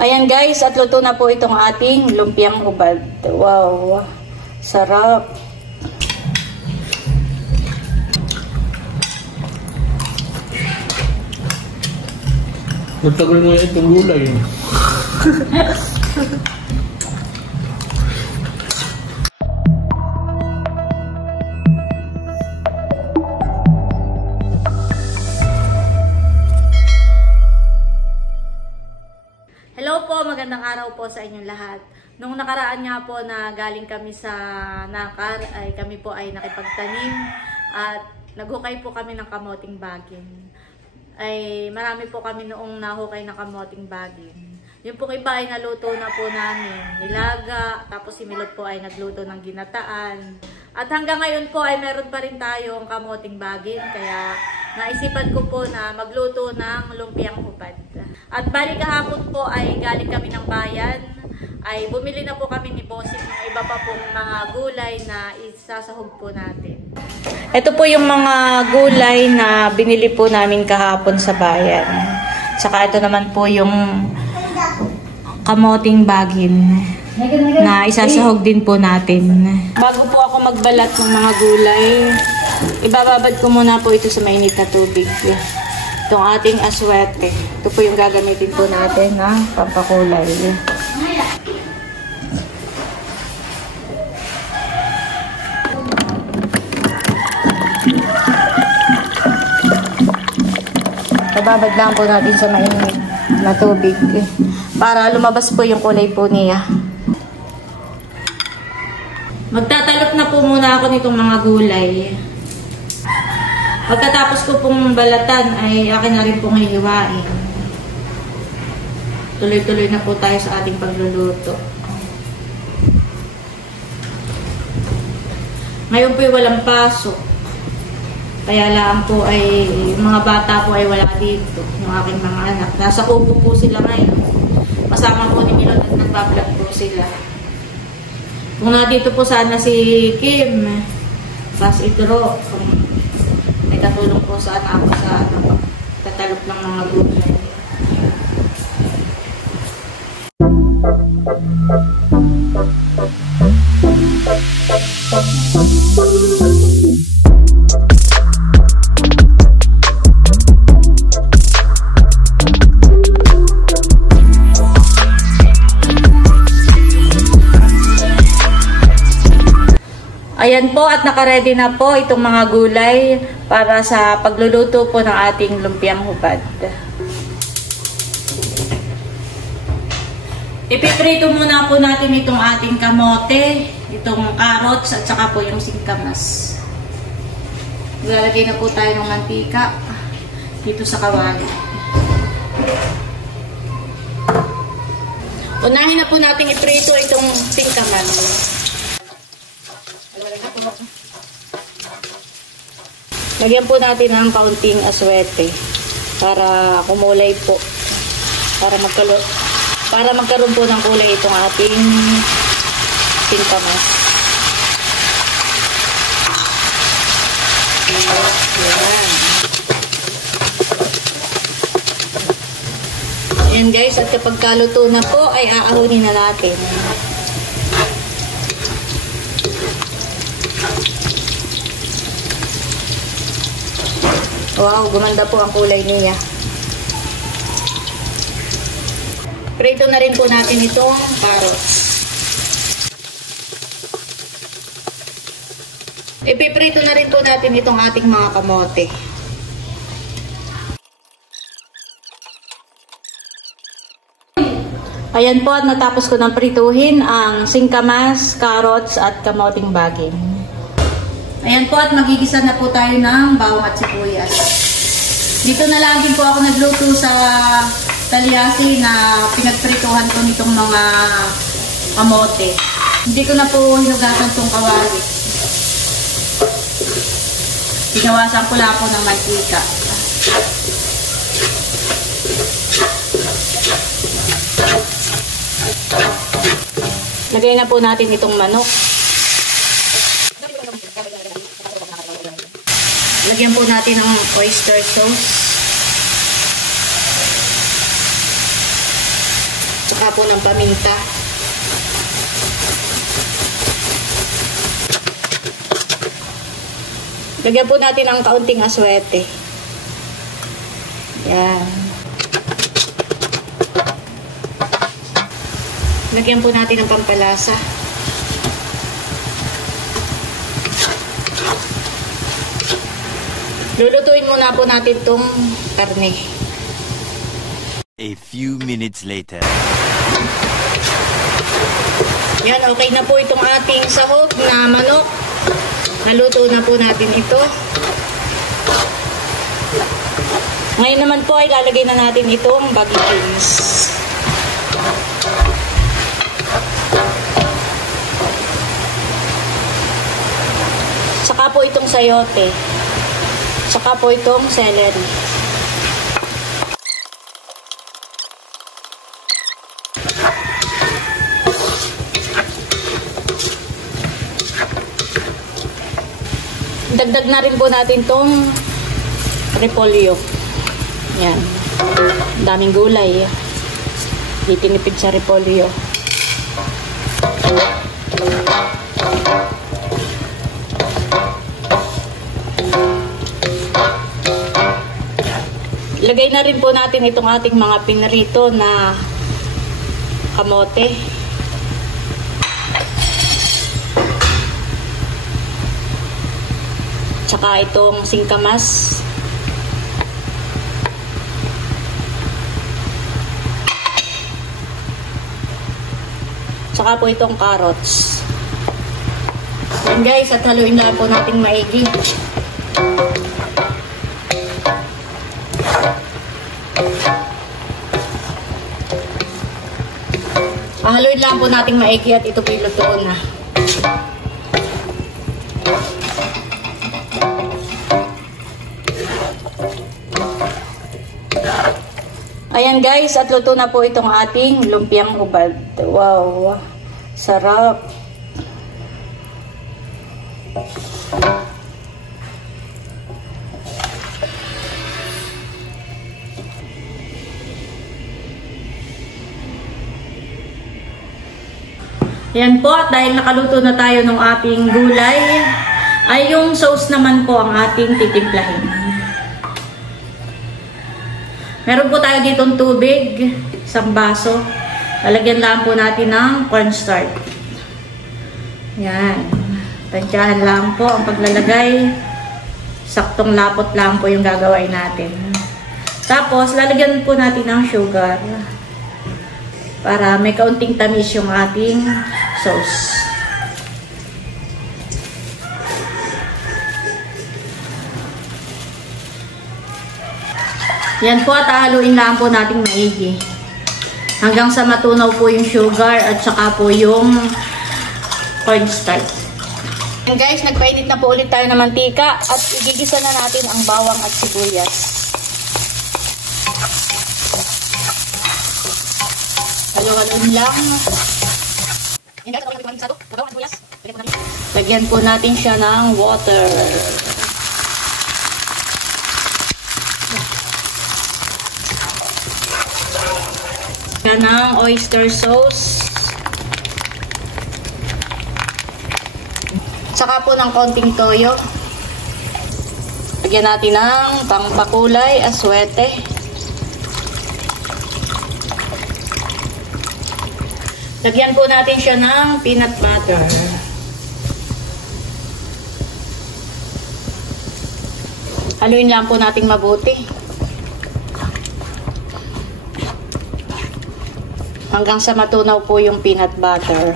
Ayan guys, at luto na po itong ating lumpiang hubad. Wow, sarap. Matagal mo itong gulay. Hello po, magandang araw po sa inyong lahat. Nung nakaraan nga po na galing kami sa Nakar, ay kami po ay nakipagtanim at naghukay po kami ng kamoting bagin. Ay marami po kami noong nahukay ng kamoting bagin. Yung po iba ay naluto na po namin, nilaga, tapos si Milot po ay nagluto ng ginataan. At hanggang ngayon po ay meron pa rin tayong kamoting bagin, kaya naisipan ko po na magluto ng lumpiang hubad. At bali kahapon po ay galing kami ng bayan, ay bumili na po kami ni Bossing ng iba pa pong mga gulay na isasahog po natin. Ito po yung mga gulay na binili po namin kahapon sa bayan. Saka ito naman po yung kamoting bagin na isasahog din po natin. Bago po ako magbalat ng mga gulay, ibababad ko muna po ito sa mainit na tubig. Itong ating aswete. Ito po yung gagamitin po natin na pampakulay. Ibabad lang po natin sa mainit na tubig para lumabas po yung kulay po niya. Magtatalop na po muna ako nitong mga gulay. Pagkatapos ko pong balatan ay akin na rin pong hihiwain. Tuloy-tuloy na po tayo sa ating pagluluto. Ngayon po ay walang pasok. Kaya lang po ay yung mga bata po ay wala dito. Yung aking mga anak. Nasa kubo po sila ngayon. Kasama po ni Milot at nagbablog po sila. Kung nandito po sana si Kim, Bas Idro, may katulong po sana ako sa tatalop ng mga gulay. Ayan po at nakaredy na po itong mga gulay para sa pagluluto po ng ating lumpiang hubad. Ipiprito muna po natin itong ating kamote, itong carrots at saka po yung singkamas. Lalagay na po tayo ng mantika dito sa kawali. Unahin na po natin iprito itong singkamas. Lagyan po natin ng kaunting aswete para kumulay po. Para magkaroon po ng kulay itong ating singkamas. Ayan guys, at kapag kaluto na po ay aahunin na natin. Wow, gumanda po ang kulay niya. Prito na rin po natin itong carrots. Ipiprito na rin po natin itong ating mga kamote. Ayan po at natapos ko ng prituhin ang singkamas, carrots at kamoting bagin. Ayan po at magigisa na po tayo ng bawang at sibuyas. Dito na lang din po ako nagluto sa talyasi na pinagprituhan ko nitong mga kamote. Hindi ko na po hinugasan itong kawali. Hinawasan ko lang po ng mantika. Lagay na po natin itong manok. Lagyan po natin ng oyster sauce. Saka po ng paminta. Lagyan po natin ng kaunting aswete. Yan. Lagyan po natin ng pampalasa. Lulutuin muna po natin itong karne. A few minutes later. Yan, okay na po itong ating sahog na manok. Naluto na po natin ito. Ngayon naman po ay lalagay na natin itong baggy beans. Saka po itong sayote. Saka po itong celery. Dagdag na rin po natin itong repolyo. Yan. Daming gulay. Di tinipid sa repolyo. Ilagay na rin po natin itong ating mga pinrito na kamote. Tsaka itong singkamas. Tsaka po itong carrots. Yan guys, at haluin na po natin maigi. Haluin lang po natin maigi at ito po yung lutoon na. Ayan guys, at luto na po itong ating lumpiang hubad. Wow, sarap. Ayan po, at dahil nakaluto na tayo ng ating gulay, ay yung sauce naman po ang ating titimplahin. Meron po tayo ditong tubig, isang baso. Lalagyan lang po natin ng cornstarch. Yan. Tansyahan lang po ang paglalagay. Saktong lapot lang po yung gagawin natin. Tapos, lalagyan po natin ng sugar. Para may kaunting tamis yung ating sauce. Yan po, at haluin lang po natin maigi. Hanggang sa matunaw po yung sugar at saka po yung cornstarch. And guys, nagpainit na po ulit tayo ng mantika at igigisa na natin ang bawang at sibuyas. Halo-haloin lang. Lagyan po natin siya ng water. Yan ang oyster sauce. Saka po ng konting toyo. Lagyan natin ng pangpakulay, aswete. Lagyan po natin siya ng peanut butter. Haluin lang po natin mabuti. Hanggang sa matunaw po yung peanut butter.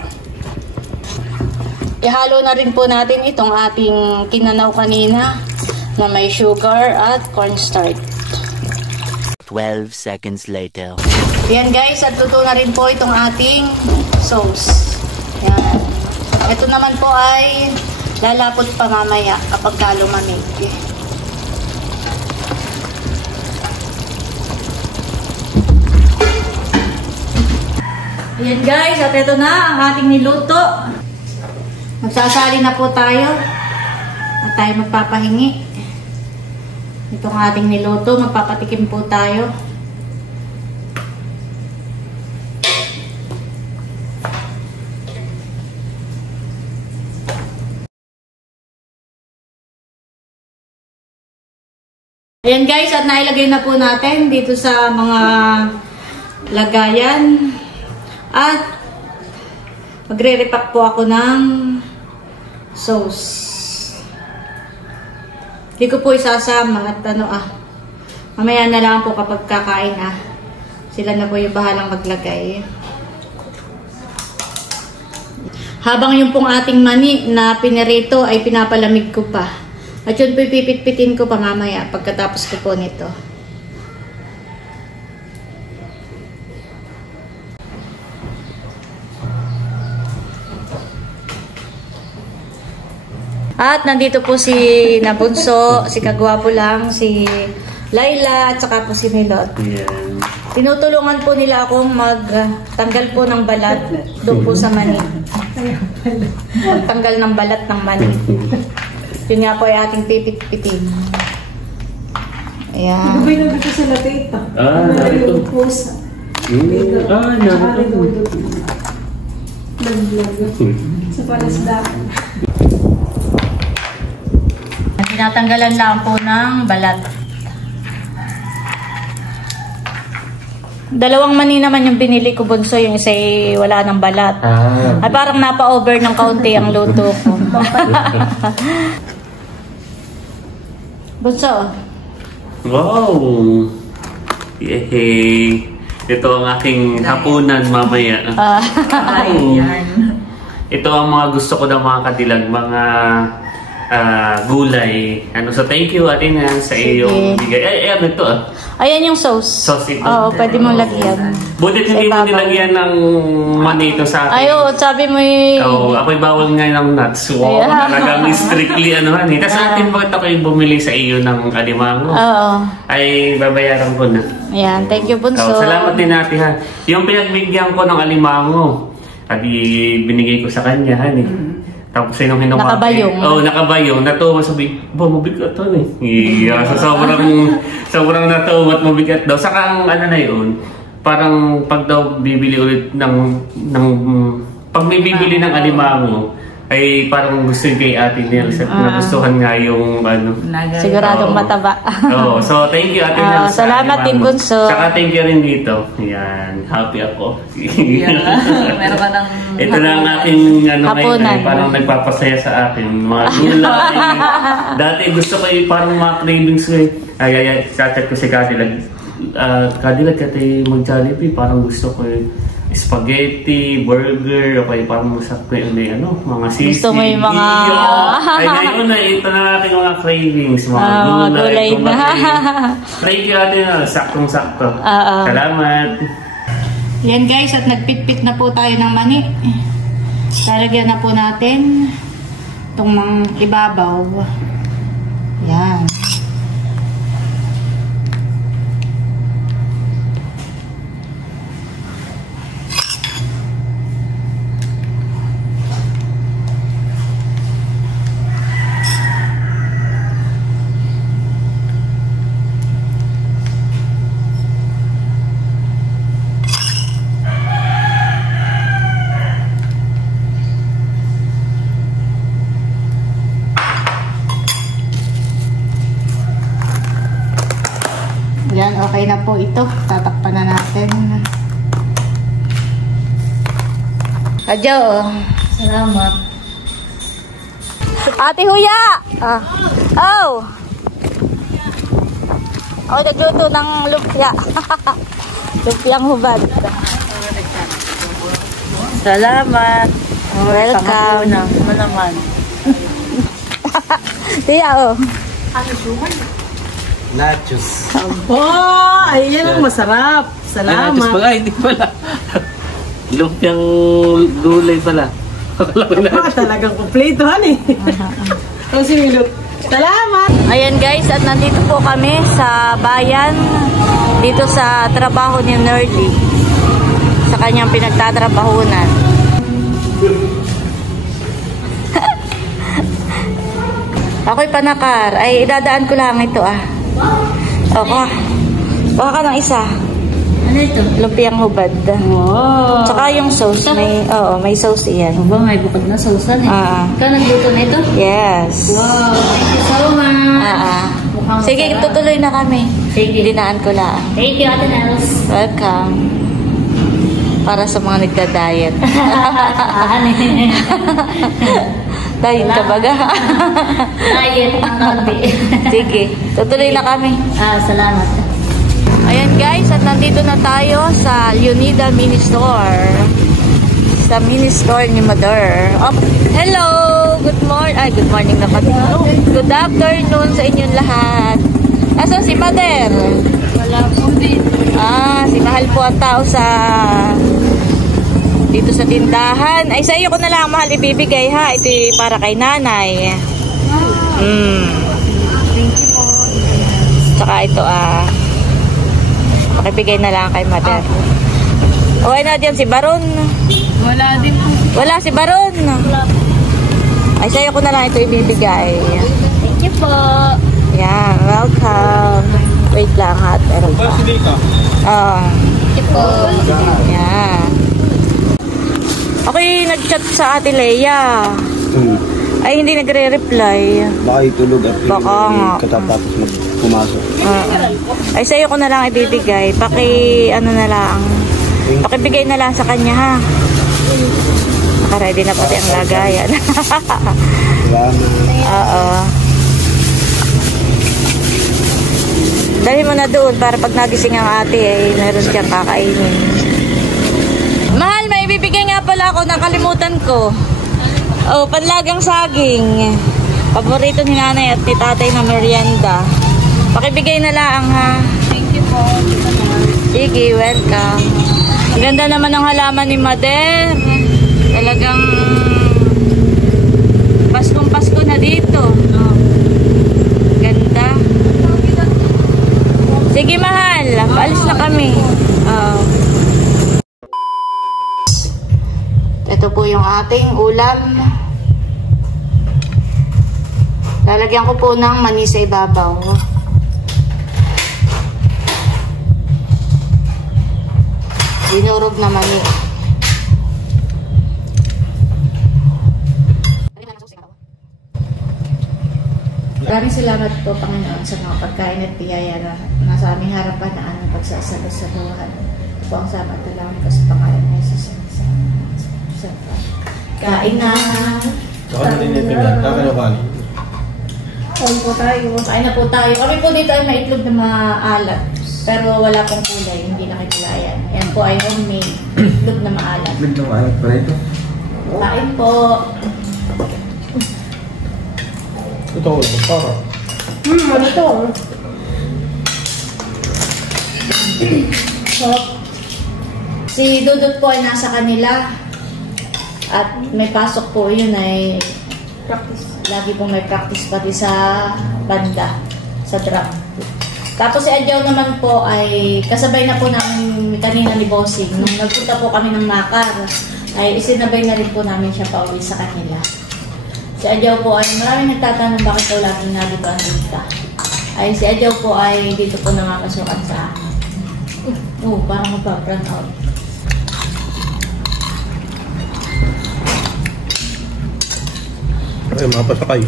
Ihalo na rin po natin itong ating kinanaw kanina na may sugar at cornstarch. 12 seconds later. Yan guys, at luto na rin po itong ating sauce. Yan. Ito naman po ay lalapot pa mamaya kapag lumamig. Yan guys, at ito na ang ating niluto. Magsasali na po tayo at tayo magpapahingi. Itong ating niluto, magpapatikim po tayo. Ayan guys, at nailagay na po natin dito sa mga lagayan. At magre-repack po ako ng sauce. Hindi ko po isasama at mamaya na lang po kapag kakain sila na po yung bahalang maglagay. Habang yung pong ating mani na pinirito ay pinapalamig ko pa. At yun po ipipit-pitin ko pa mamaya pagkatapos ko po nito. At nandito po si Nabunso, si Kagwapo lang, si Laila at saka po si Milot. Yan. Tinutulungan po nila akong magtanggal po ng balat doon po sa mani. Magtanggal ng balat ng mani. Yun nga po ay ating pipit-pitin. Ayan. Ano ba yung nabito sa latita? Narito. Pusa. Narito. Nag-vlog. Sa palasdakan. Tinatanggalan lang po ng balat. Dalawang mani naman yung binili ko, Bunso. Yung isa ay wala ng balat. Ay parang napa-over ng kaunti ang luto ko. Bunso. Wow! Yehey! Ito ang aking hapunan mamaya. Ito ang mga gusto ko ng mga kadilag, mga gulay. So thank you Ate Nan sa iyong bigay. Ano ito Ayan yung sauce. Sauce ito. Oo, pwede mong lagyan. Butit hindi mo nilagyan ng mani ito sa akin. Ay, sabi mo ako'y bawal nga ng nuts. Wow, talagang strictly Tapos natin bakit ako'y bumili sa iyo ng alimango. Oo. Ay, babayaran ko na. Ayan, thank you Bunso. Salamat din natin ha. Yung pinagbigyan ko ng alimango, binigay ko sa kanya Tapos sinong hinumaki? Nakabayong. Nakabayong. Natuwa sabi, mabigat to sobrang natuwa at mabigat daw. Saka ang na yun, parang pag daw bibili ulit pag may bibili ng alimango, ay parang gusto kay Ate Nel. Nagustuhan nga yung Siguradong mataba. So thank you Ate Nel. Salamat din Bunso. Saka thank you rin dito. Yan, happy ako. Meron ka ng... Ito na ang aking ngayon ay parang nagpapasaya sa akin. Mga gulay. Dati gusto ko parang mga cravings ko chat ko si Cadillac. Cadillac mag-Jollibee. Parang gusto ko spaghetti, burger, parang masakto yung mga sisig. Gusto mo yung mga... Ay ngayon ito na aking mga cravings. Mga gulay na. Thank you Ate, saktong-sakto. Salamat. Yan guys, at nagpitpit na po tayo ng mani. Lalagyan na po natin itong mga ibabaw. Yan. Yan, okay na po ito. Tatakpan na natin. Adyo. Salamat. Ate Huya! Ako nagluto ng lumpia. Lumpiang hubad. Salamat. Welcome. Malaman. Tiya, Nachos. Ayan ang masarap. Salamat. Nachos pala, hindi pala. Lumpiang gulay pala. Talagang kumpleto, Ang similot. Salamat! Ayan guys, at nandito po kami sa bayan, dito sa trabaho ni Nerdy, sa kanyang pinagtatrabahunan. Ako'y panakar. Ay, idadaan ko lang ito Okay. Baka ka ng isa. Ano ito? Lumpiang hubad. Wow. Tsaka yung sauce, may sauce iyan. Aba, may bukod na sauce eh. Ikaw nagluto na ito? Yes. Wow, thank you so much. Mukhang Sige, masarap. tutuloy na kami. Sige. Dinaan ko lang. Thank you, Ate Nels. Welcome. Para sa mga nagda-diet. Diet ka baga? Diet ng kalbi. Sige, tutuloy na kami. Salamat. Ayan guys, at nandito na tayo sa Leonida Mini Store. Sa mini store ni Mother. Oh, hello! Good morning na pati. Good afternoon sa inyong lahat. Asan si Mother? Wala po din. Si Mahal po ang tao dito sa tindahan. Ay, sa iyo ko na lang Mahal ibibigay ha. Ito para kay nanay. Thank you po. Tsaka ito pakibigay na lang kay Mother. Okay na dyan si Baron. Wala din po. Wala si Baron. Ay, sa'yo ko na lang ito ibibigay. Thank you po. Yan, welcome. Wait lang ha, meron pa. Thank you po. Yan. Okay, nag-chat sa Ate Leia. Ay, hindi nagre-reply. Baka itulog at Baka nga. katatapos pumasok. Ay, sa'yo ko na lang ibibigay. Na lang. Pakibigay na lang sa kanya ha. Naka-ready na pati ang lagayan. Oo. Dahil mo na doon para pag nagising ang ate meron siyang kakainin. Mahal, may ibibigay nga pala ako. Nakalimutan ko. Panlagang saging. Paborito ni nanay at ni tatay na merienda. Pakibigay na lang ha. Thank you po. Sige, welcome. Ang ganda naman ng halaman ni Mother. Talagang Paskong-Pasko na dito. Ganda. Sige, Mahal. Paalis na kami. Ito po yung ating ulam. Lalagyan ko po ng mani sa ibabaw. Dinurog na mani. Maraming salamat po, Panginoon, sa mga pagkain at biyaya na nasa aming harapan na anong pagsasalo sa buwan. Ito po ang sabat na lang ko sa pangalan ng Jesus. Kain na. Kain po tayo. Kain na po tayo. Kami po dito ay maitlog na maalat. Pero wala pong kulay. Hindi nakikulayan. Yan po ay homemade. Itlog na maalat. Itlog na maalat pa ito? Kain po. Ito ko lang. Para. Ano to? So, si Dudut po ay nasa kanila. At may pasok po yun ay practice. Lagi pong may practice pati sa banda, sa drum. Tapos si Adjaw naman po ay kasabay na po namin kanina ni Bossing. Nung nagpunta po kami ng Makar, ay isinabay na rin po namin siya pauwi sa kanila. Si Adjaw po ay maraming nagtatanong bakit daw laging nandito ang dita. Ay si Adjaw po ay dito po namamasukan sa akin. Parang magpa-run out. Ay, mga pasakay.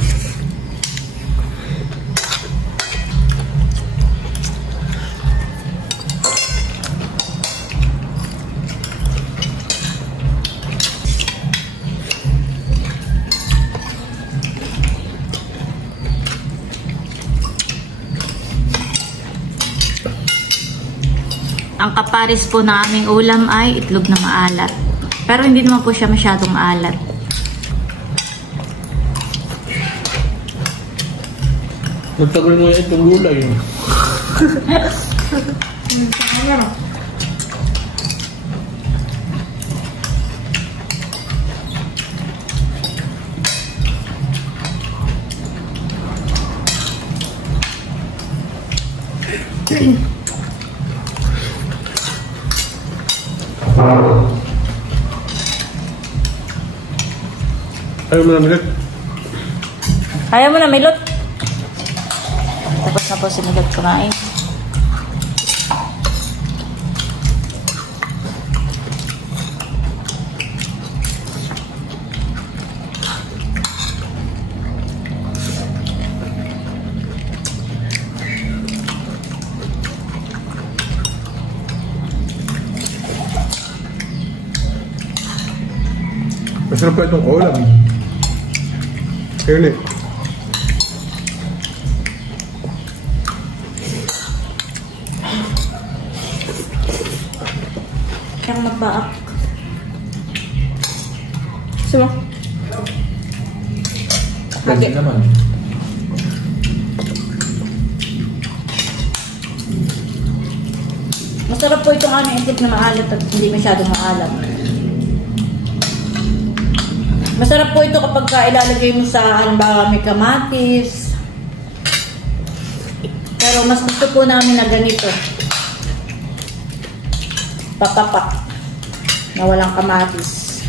Ang kapares po ng aming ulam ay itlog na maalat. Pero hindi naman po siya masyadong maalat. Nagtagal mo yan itong gulay. Ayaw mo na milot? Ayaw mo na milot? Tapos na po si Milot kumain. Masarap pa itong ulam. Kaya Kaya magbaak. Sino? Pwede naman. Masarap po itong aming itik na maalat at hindi masyadong maalat. Masarap po ito kapag ilalagay mo sa halimbawa may kamatis. Pero mas gusto po namin na ganito. Papapak. Na walang kamatis.